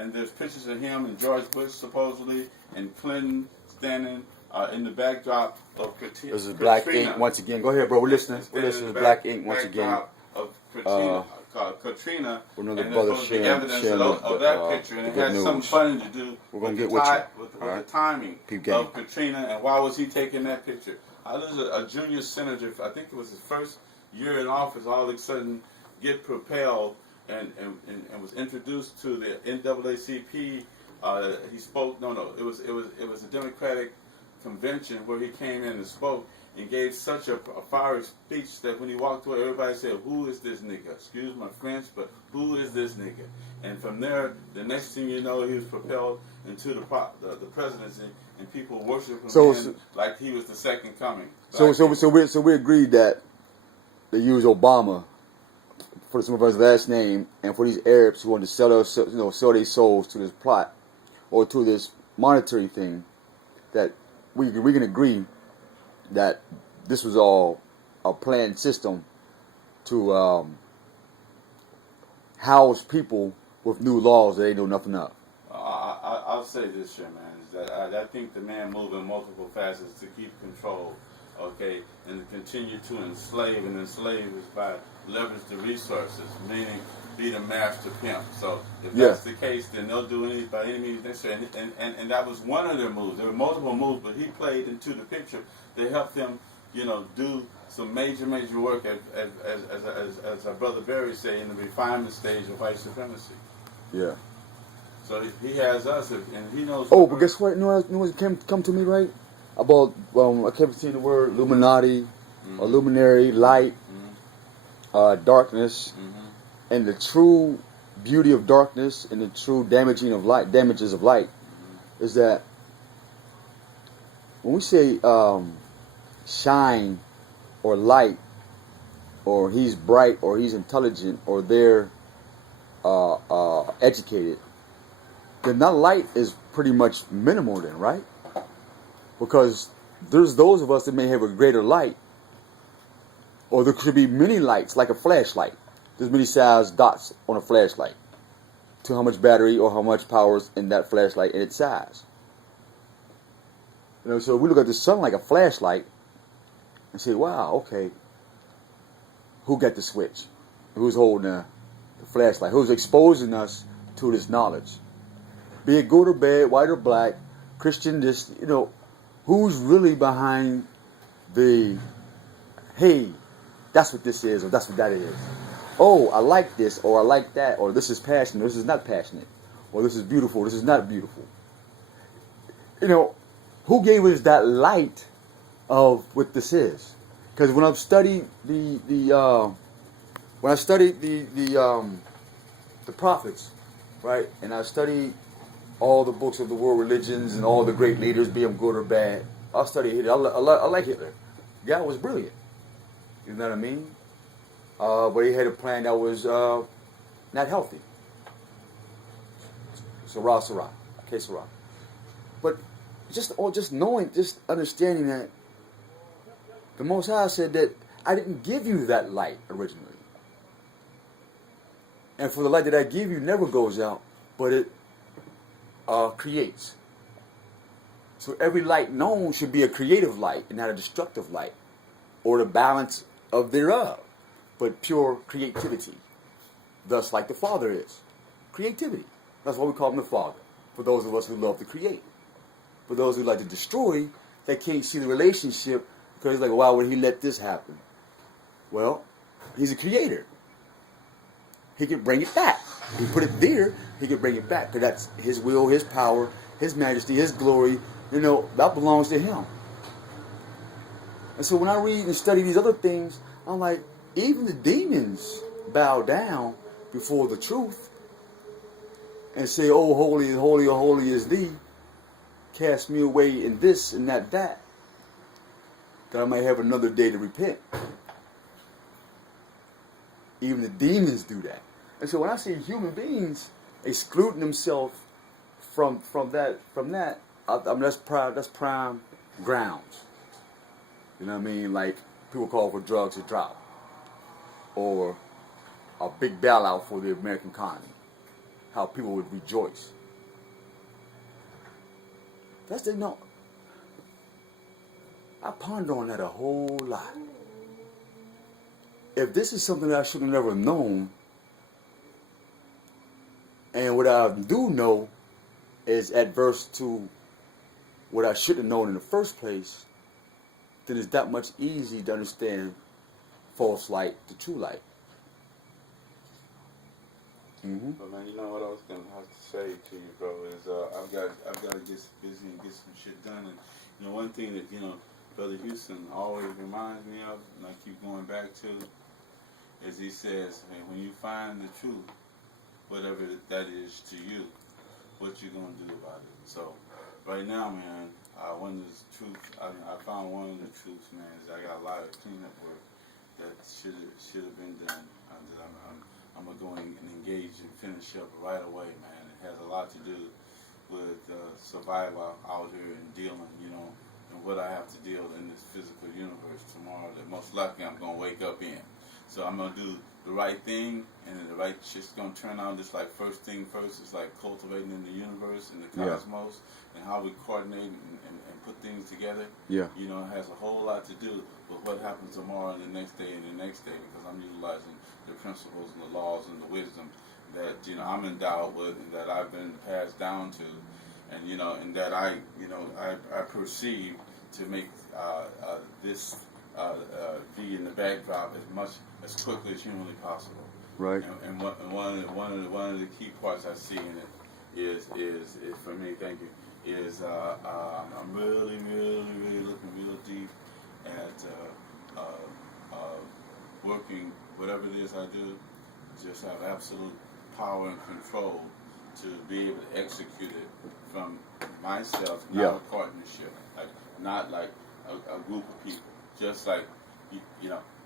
and there's pictures of him and George Bush supposedly, and Clinton standing in the backdrop of Katrina. This is Black Ink once again. Go ahead, bro. We're listening. We're listening to Black Ink once again. Of Katrina, another and brother there's supposed to be evidence of that picture, and it has something funny to do with the timing of Katrina, and why was he taking that picture? There's a junior senator, I think it was his first year in office, all of a sudden get propelled and was introduced to the NAACP. He spoke. It was a Democratic convention where he came in and spoke and gave such a fiery speech that when he walked away, everybody said, "Who is this nigga?" Excuse my French, but who is this nigga? And from there, the next thing you know, he was propelled into the presidency, and people worship him like he was the second coming. So we agreed that they use Obama for some of his last name, and for these Arabs who want to sell their souls to this plot or to this monetary thing, that we can agree that this was all a planned system to house people with new laws that they know nothing of. I'll say this here, man, is that I think the man moved in multiple facets to keep control, okay, and to continue to enslave, and enslave is by leverage the resources, meaning be the master pimp. So if that's the case, then they'll do any by any means necessary. And that was one of their moves. There were multiple moves, but he played into the picture. They helped him, do some major work, as our brother Barry say, in the refinement stage of white supremacy. Yeah. So he has us, and he knows. Oh, but guess what? You know what come to me, right? About I kept seeing the word Illuminati, luminary, light, darkness, and the true beauty of darkness and the true damages of light, is that when we say shine or light, or he's bright, or he's intelligent, or they're educated, then that light is pretty much minimal then, right? Because there's those of us that may have a greater light, or there could be many lights, like a flashlight. There's many size dots on a flashlight to how much battery or how much power is in that flashlight and its size. So we look at the sun like a flashlight and say, wow, okay, who got the switch? Who's holding the flashlight? Who's exposing us to this knowledge? Be it good or bad, white or black, Christian, who's really behind the, hey, that's what this is, or that's what that is. Oh, I like this, or I like that, or this is passionate, or this is not passionate, or this is beautiful, this is not beautiful. Who gave us that light of what this is? Because when I've studied the prophets, right, and I studied all the books of the world religions and all the great leaders, be them good or bad, I'll study Hitler. I like Hitler. The guy was brilliant. You know what I mean? But he had a plan that was not healthy. Sarah. Okay, Sarah. But just knowing, just understanding that the Most High said that I didn't give you that light originally. And for the light that I give you never goes out, but it creates. So every light known should be a creative light and not a destructive light, or the balance of thereof, but pure creativity. Thus, like the Father is. Creativity. That's why we call him the Father, for those of us who love to create. For those who like to destroy, they can't see the relationship, because it's like, why would he let this happen? Well, he's a creator. He can bring it back. He put it there, he can bring it back, because that's his will, his power, his majesty, his glory. That belongs to him. And so when I read and study these other things, I'm like, even the demons bow down before the truth and say, oh, holy, holy, oh, holy is thee. Cast me away in this and that, that I might have another day to repent. Even the demons do that. And so when I see human beings excluding themselves from that, that's prime grounds. You know what I mean? Like people call for drugs to drop, or a big bailout for the American economy. how people would rejoice. That's the no. I ponder on that a whole lot. If this is something that I should have never known, and what I do know is adverse to what I should have known in the first place, then it's that much easier to understand false light to true light. Mm-hmm. But man, you know what I was gonna have to say to you, bro, is I've got to get busy and get some shit done. And you know, one thing that Brother Houston always reminds me of, and I keep going back to, is he says, hey, when you find the truth, whatever that is to you, what you gonna do about it? So right now, man, one of the truth, I found one of the truths, man, is I got a lot of cleanup work that should have been done. That I'm gonna go and engage and finish up right away, man. It has a lot to do with survival out here and dealing, and what I have to deal in this physical universe tomorrow that most likely I'm gonna wake up in. So I'm gonna do the right thing, and then the right shit's gonna turn out just like first thing first. It's like cultivating in the universe and the cosmos, and how we coordinate and put things together. Yeah. It has a whole lot to do with what happens tomorrow and the next day and the next day, because I'm utilizing the principles and the laws and the wisdom that I'm endowed with and that I've been passed down to, and and that I perceive to make this be in the backdrop as quickly as humanly possible. Right. And one of the key parts I see in it is for me. Thank you. Is I'm really looking real deep at working whatever it is I do. Just have absolute power and control to be able to execute it from myself, not a partnership, not like a group of people, just like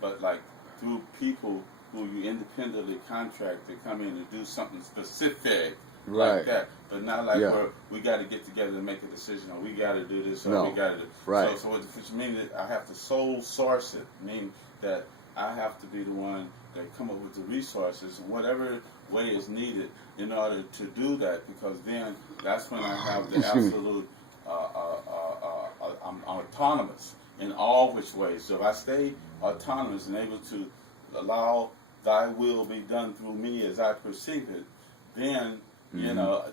but like through people who you independently contract to come in and do something specific like that, but not like where we got to get together and make a decision, or we got to do this, or we got to do. Right. So which means that I have to sole source it, meaning that I have to be the one that come up with the resources in whatever way is needed in order to do that, because then that's when I have the absolute I'm autonomous in all which ways. So if I stay autonomous and able to allow thy will be done through me as I perceive it, then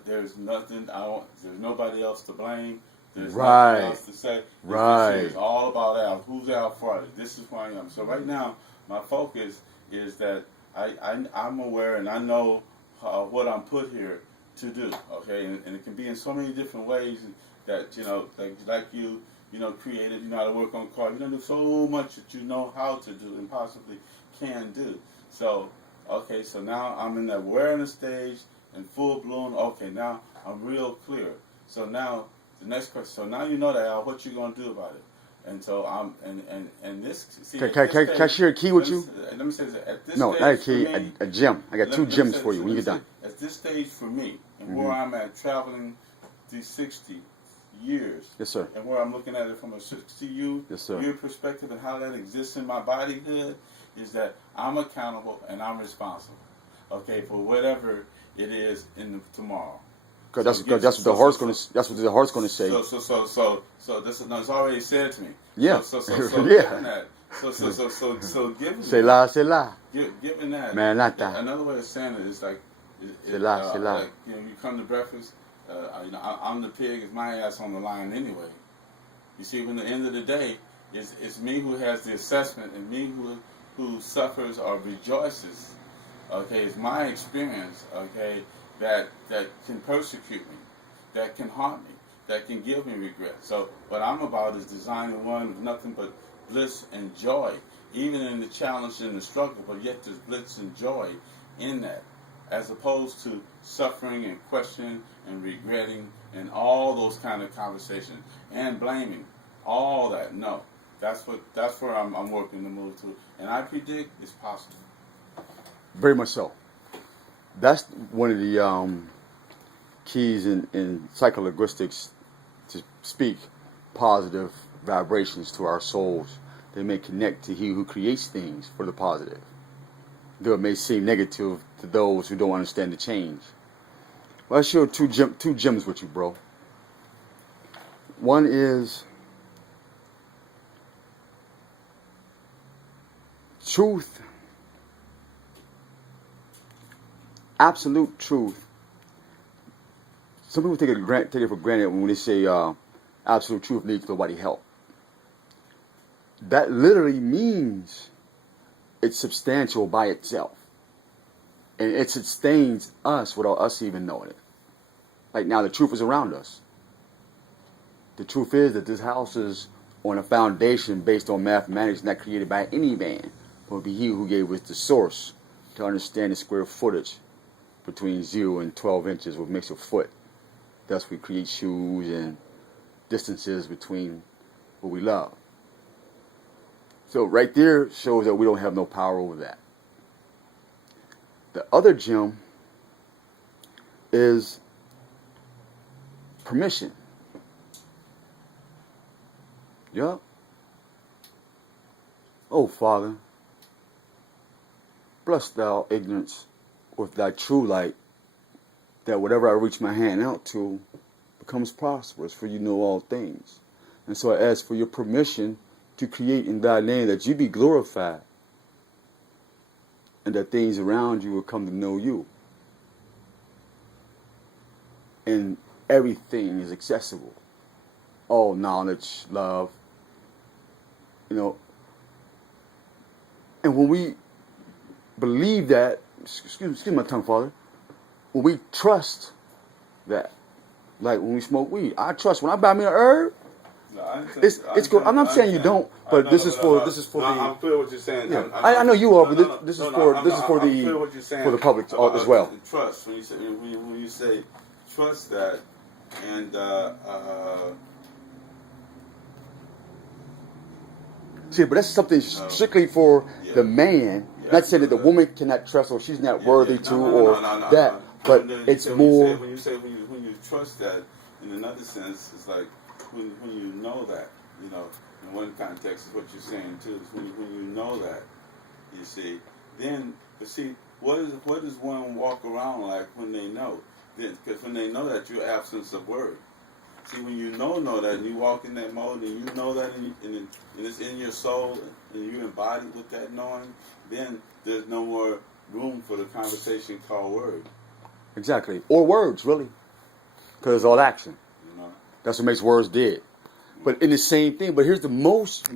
there's nothing there's nobody else to blame. There's nothing else to say. It's all about Al. Who's Al Friday? This is who I am. So right now, my focus is that I'm aware and I know what I'm put here to do. Okay, and it can be in so many different ways that like you creative. You know how to work on cars. You know, there's so much that you know how to do and possibly can do. So okay, so now I'm in that awareness stage in full blown. Okay, now I'm real clear. So now the next question. So now you know that, Al, what you gonna do about it? And so I'm and this. See, can I share a key with you? Let me say this. At this no, stage, not a key. Me, a gem. I got two gems for you when you get done. At this stage for me, and where I'm at, traveling these 60 years. Yes, sir. And where I'm looking at it from a 60-year perspective, and how that exists in my bodyhood, is that I'm accountable and I'm responsible. Okay, for whatever it is in the tomorrow. That's what the heart's going to. That's what the heart's going to say. So this is already said to me. Yeah. So yeah. Given that. So given c'est là. Given that. Man, not that. Another way of saying it is like. C'est là. Like, you come to breakfast. I'm the pig. It's my ass on the line anyway. You see, when the end of the day, it's me who has the assessment, and me who suffers or rejoices. Okay, it's my experience. Okay. That can persecute me, that can haunt me, that can give me regret. So what I'm about is designing one with nothing but bliss and joy, even in the challenge and the struggle, but yet there's bliss and joy in that, as opposed to suffering and questioning and regretting and all those kind of conversations and blaming, all that. No, that's where I'm working to move to, and I predict it's possible. Very much so. That's one of the keys in psycholinguistics to speak positive vibrations to our souls. They may connect to He who creates things for the positive, though it may seem negative to those who don't understand the change. Well, I share two gems with you, bro. One is truth, absolute truth. Some people take it for granted when they say absolute truth needs nobody help. That literally means it's substantial by itself. And it sustains us without us even knowing it. Like now, the truth is around us. The truth is that this house is on a foundation based on mathematics not created by any man, but it be he who gave us the source to understand the square footage between 0 and 12 inches, what makes a foot. Thus we create shoes and distances between what we love. So right there shows that we don't have no power over that. The other gem is permission. Yeah. Oh, Father, bless thou ignorance with thy true light, that whatever I reach my hand out to becomes prosperous, for you know all things. And so I ask for your permission to create in thy name, that you be glorified, and that things around you will come to know you. And everything is accessible. All knowledge, love, you know. And when we believe that, excuse my tongue, Father, when we trust that, like when we smoke weed, I trust when I buy me an herb, it's good. I'm not saying you don't, but this is for the. I'm clear what you're saying. Yeah, I know you are, but this is for the public as well. Trust, when you say trust that, and see, but that's something strictly for the man. Not saying that the woman cannot trust or she's not worthy to or that, but it's more. When you trust that, in another sense, it's like when you know that, you know, in one context is what you're saying too. Is when you know that, you see, then but see, what does one walk around like when they know? Because when they know that, you're absence of word. See, when you know that, and you walk in that mode, and you know that, and it's in your soul, and you embody with that knowing, then there's no more room for the conversation called word. Exactly. Or words, really. Because it's all action. You know? That's what makes words dead. But in the same thing, but here's the most